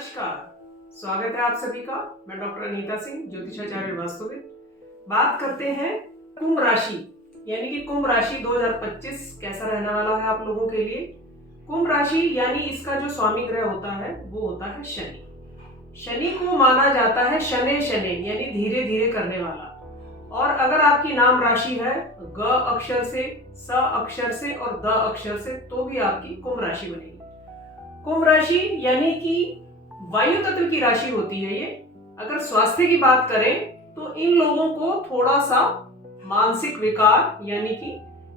नमस्कार, स्वागत है आप सभी का। मैं डॉक्टर अनीता सिंह, ज्योतिषाचार्य वास्तुविद। बात करते हैं कुंभ राशि, यानी कि कुंभ राशि 2025 कैसा रहने वाला है आप लोगों के लिए। कुंभ राशि यानी इसका जो स्वामी ग्रह होता है वो होता है शनि। शनि को माना जाता है शनै शनै, यानी धीरे धीरे करने वाला। और अगर आपकी नाम राशि है ग अक्षर से, स अक्षर से और द अक्षर से, तो भी आपकी कुंभ राशि बनेगी। कुंभ राशि यानी कि वायु तत्व की राशि होती है ये। अगर स्वास्थ्य की बात करें तो इन लोगों को थोड़ा सा मानसिक विकार यानी कि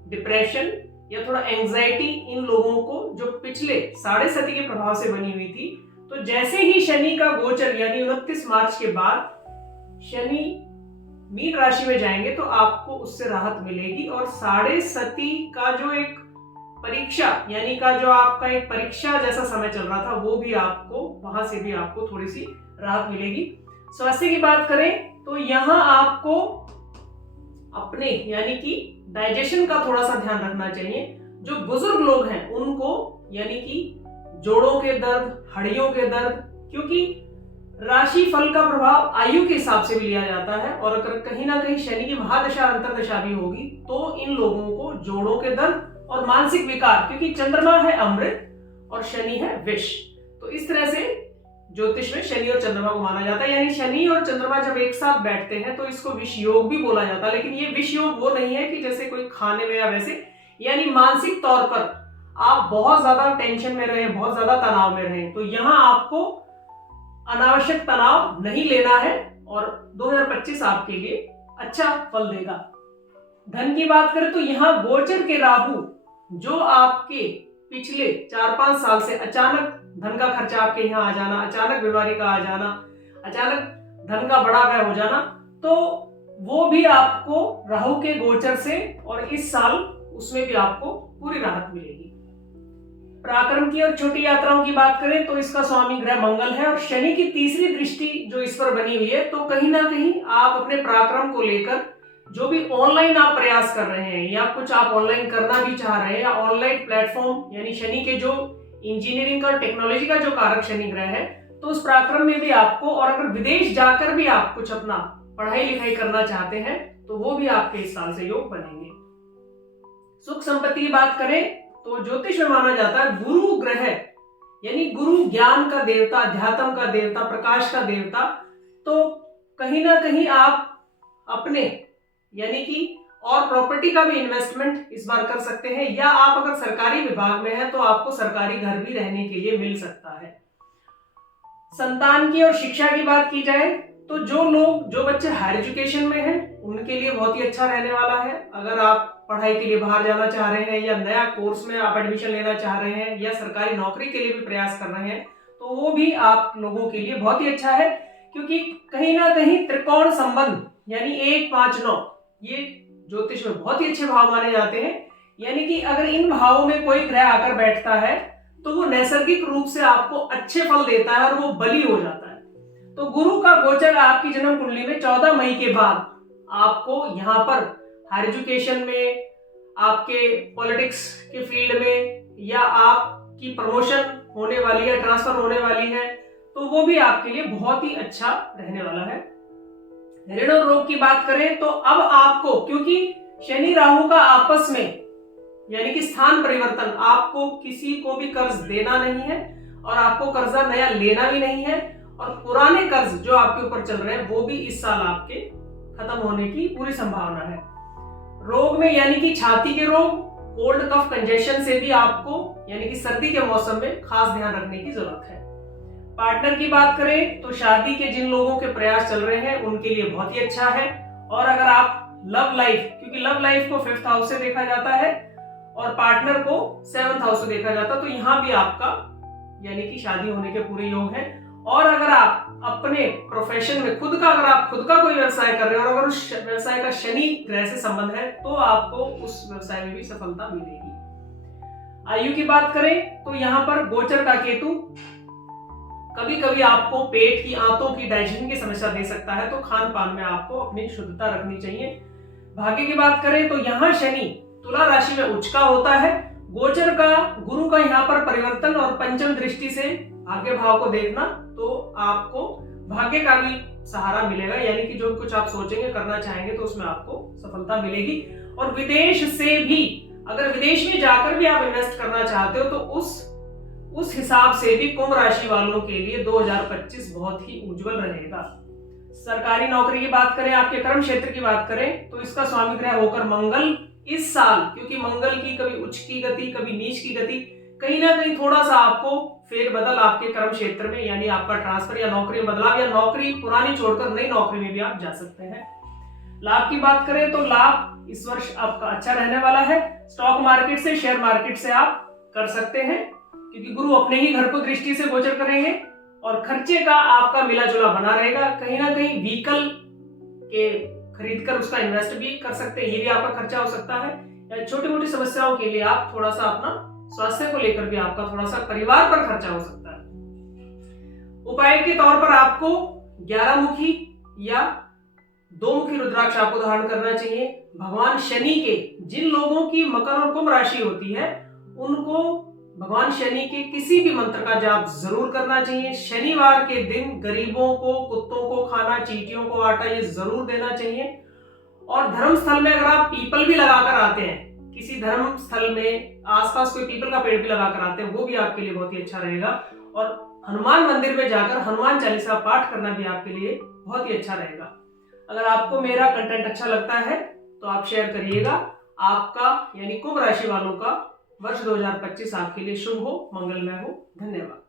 डिप्रेशन या थोड़ा एंजाइटी इन लोगों को जो पिछले 7.5 के प्रभाव से बनी हुई थी, तो जैसे ही शनि का गोचर यानी 29 मार्च के बाद शनि मीन राशि में जाएंगे तो आपको उससे राहत मिलेगी। और 7.5 का जो एक परीक्षा यानी का जो आपका एक परीक्षा जैसा समय चल रहा था, वो भी आपको वहां से भी आपको थोड़ी सी राहत मिलेगी। स्वास्थ्य की बात करें तो यहाँ आपको अपने यानी कि डाइजेशन का थोड़ा सा ध्यान रखना चाहिए। जो बुजुर्ग लोग हैं उनको यानी कि जोड़ों के दर्द, हड्डियों के दर्द, क्योंकि राशि फल का प्रभाव आयु के हिसाब से भी लिया जाता है, और अगर कहीं ना कहीं शनि की महादशा अंतरदशा भी होगी तो इन लोगों को जोड़ों के दर्द और मानसिक विकार, क्योंकि चंद्रमा है अमृत और शनि है विष, तो इस तरह से ज्योतिष में शनि और चंद्रमा को माना जाता है। यानी शनि और चंद्रमा जब एक साथ बैठते हैं तो इसको विष योग भी बोला जाता है। लेकिन ये विष योग वो नहीं है कि जैसे कोई खाने में या वैसे, यानी मानसिक तौर पर आप बहुत ज्यादा टेंशन में रहे, बहुत ज्यादा तनाव में रहे, तो यहाँ आपको अनावश्यक तनाव नहीं लेना है और 2025 आपके लिए अच्छा फल देगा। धन की बात करें तो यहाँ गोचर के राहु जो आपके पिछले 4-5 साल से अचानक धन का खर्चा आपके यहाँ आ जाना, अचानक बीमारी का आ जाना, अचानक धन का बड़ा व्यय हो जाना, तो वो भी आपको राहु के गोचर से और इस साल उसमें भी आपको पूरी राहत मिलेगी। पराक्रम की और छोटी यात्राओं की बात करें तो इसका स्वामी ग्रह मंगल है और शनि की तीसरी दृष्टि जो इस पर बनी हुई है, तो कहीं ना कहीं आप अपने पराक्रम को लेकर जो भी ऑनलाइन आप प्रयास कर रहे हैं या कुछ आप ऑनलाइन करना भी चाह रहे हैं, या ऑनलाइन प्लेटफॉर्म यानी शनि के जो इंजीनियरिंग और टेक्नोलॉजी का जो कारक शनि ग्रह है, तो उस पराक्रम में भी आपको, और अगर विदेश जाकर भी आप कुछ अपना पढ़ाई लिखाई करना चाहते हैं तो वो भी आपके इस साल से योग बनेंगे। सुख संपत्ति की बात करें तो ज्योतिष में माना जाता है गुरु ग्रह यानी गुरु ज्ञान का देवता, अध्यात्म का देवता, प्रकाश का देवता, तो कहीं ना कहीं आप अपने यानी कि और प्रॉपर्टी का भी इन्वेस्टमेंट इस बार कर सकते हैं, या आप अगर सरकारी विभाग में हैं तो आपको सरकारी घर भी रहने के लिए मिल सकता है। संतान की और शिक्षा की बात की जाए तो जो बच्चे हायर एजुकेशन में हैं उनके लिए बहुत ही अच्छा रहने वाला है। अगर आप पढ़ाई के लिए बाहर जाना चाह रहे हैं या नया कोर्स में आप एडमिशन लेना चाह रहे हैं या सरकारी नौकरी के लिए भी प्रयास कर रहे हैं, तो वो भी आप लोगों के लिए बहुत ही अच्छा है, क्योंकि कहीं ना कहीं त्रिकोण संबंध यानी 1, 5, 9 ये ज्योतिष में बहुत ही अच्छे भाव माने जाते हैं। यानी कि अगर इन भावों में कोई ग्रह आकर बैठता है तो वो नैसर्गिक रूप से आपको अच्छे फल देता है और वो बली हो जाता है। तो गुरु का गोचर आपकी जन्म कुंडली में 14 मई के बाद आपको यहाँ पर हायर एजुकेशन में, आपके पॉलिटिक्स के फील्ड में, या आपकी प्रमोशन होने वाली है, ट्रांसफर होने वाली है, तो वो भी आपके लिए बहुत ही अच्छा रहने वाला है। ऋण और रोग की बात करें तो अब आपको, क्योंकि शनि राहु का आपस में यानी कि स्थान परिवर्तन, आपको किसी को भी कर्ज देना नहीं है और आपको कर्जा नया लेना भी नहीं है, और पुराने कर्ज जो आपके ऊपर चल रहे हैं वो भी इस साल आपके खत्म होने की पूरी संभावना है। रोग में यानी कि छाती के रोग, कोल्ड कफ कंजेशन से भी आपको यानी कि सर्दी के मौसम में खास ध्यान रखने की जरूरत है। पार्टनर की बात करें तो शादी के जिन लोगों के प्रयास चल रहे हैं उनके लिए बहुत ही अच्छा है। और अगर आप लव लाइफ, क्योंकि लव लाइफ को 5th हाउस से देखा जाता है और पार्टनर को 7th हाउस से देखा जाता है, तो यहाँ भी आपका यानी कि शादी होने के पूरे योग हैं। और अगर आप अपने प्रोफेशन में अगर आप खुद का कोई व्यवसाय कर रहे हो और अगर उस व्यवसाय का शनि ग्रह से संबंध है तो आपको उस व्यवसाय में भी सफलता मिलेगी। आयु की बात करें तो यहाँ पर गोचर का केतु कभी कभी आपको पेट की, आंतों की, डाइजेशन की समस्या दे सकता है, तो खान पान में आपको अपनी शुद्धता रखनी चाहिए। भाग्य की बात करें तो यहाँ शनि तुला राशि में उच्च का होता है, गोचर का गुरु का यहाँ पर परिवर्तन और पंचम दृष्टि से भाग्य भाव को देखना, तो आपको भाग्य का भी सहारा मिलेगा, यानी कि जो कुछ आप सोचेंगे करना चाहेंगे तो उसमें आपको सफलता मिलेगी। और विदेश से भी, अगर विदेश में जाकर भी आप इन्वेस्ट करना चाहते हो तो उस हिसाब से भी कुंभ राशि वालों के लिए 2025 बहुत ही उज्जवल रहेगा। सरकारी नौकरी की बात करें, आपके कर्म क्षेत्र की बात करें, तो इसका स्वामी ग्रह होकर मंगल इस साल, क्योंकि मंगल की कभी उच्च की गति कभी नीच की गति, कहीं ना कहीं थोड़ा सा आपको फेरबदल आपके कर्म क्षेत्र में, यानी आपका ट्रांसफर या नौकरी में बदलाव, या नौकरी पुरानी छोड़कर नई नौकरी में भी आप जा सकते हैं। लाभ की बात करें तो लाभ इस वर्ष आपका अच्छा रहने वाला है। स्टॉक मार्केट से, शेयर मार्केट से आप कर सकते हैं, क्योंकि गुरु अपने ही घर को दृष्टि से गोचर करेंगे। और खर्चे का आपका मिला जुला बना रहेगा। कहीं ना कहीं व्हीकल के खरीद कर उसका इन्वेस्ट भी कर सकते हैं, ये भी आपका खर्चा हो सकता है। या छोटी मोटी समस्याओं के लिए आप थोड़ा सा अपना स्वास्थ्य को लेकर भी आपका थोड़ा सा परिवार पर खर्चा हो सकता है। उपाय के तौर पर आपको 11 मुखी या 2 मुखी रुद्राक्ष आपको धारण करना चाहिए। भगवान शनि के, जिन लोगों की मकर और कुंभ राशि होती है, उनको भगवान शनि के किसी भी मंत्र का जाप जरूर करना चाहिए। शनिवार के दिन गरीबों को, कुत्तों को खाना, चींटियों को आटा, ये जरूर देना चाहिए। और धर्म स्थल में अगर आप पीपल भी लगाकर आते हैं, किसी धर्म स्थल में आसपास कोई पीपल का पेड़ भी लगाकर आते हैं, वो भी आपके लिए बहुत ही अच्छा रहेगा। और हनुमान मंदिर में जाकर हनुमान चालीसा पाठ करना भी आपके लिए बहुत ही अच्छा रहेगा। अगर आपको मेरा कंटेंट अच्छा लगता है तो आप शेयर करिएगा। आपका यानी कुंभ राशि वालों का वर्ष 2025 आपके लिए शुभ हो, मंगलमय हो। धन्यवाद।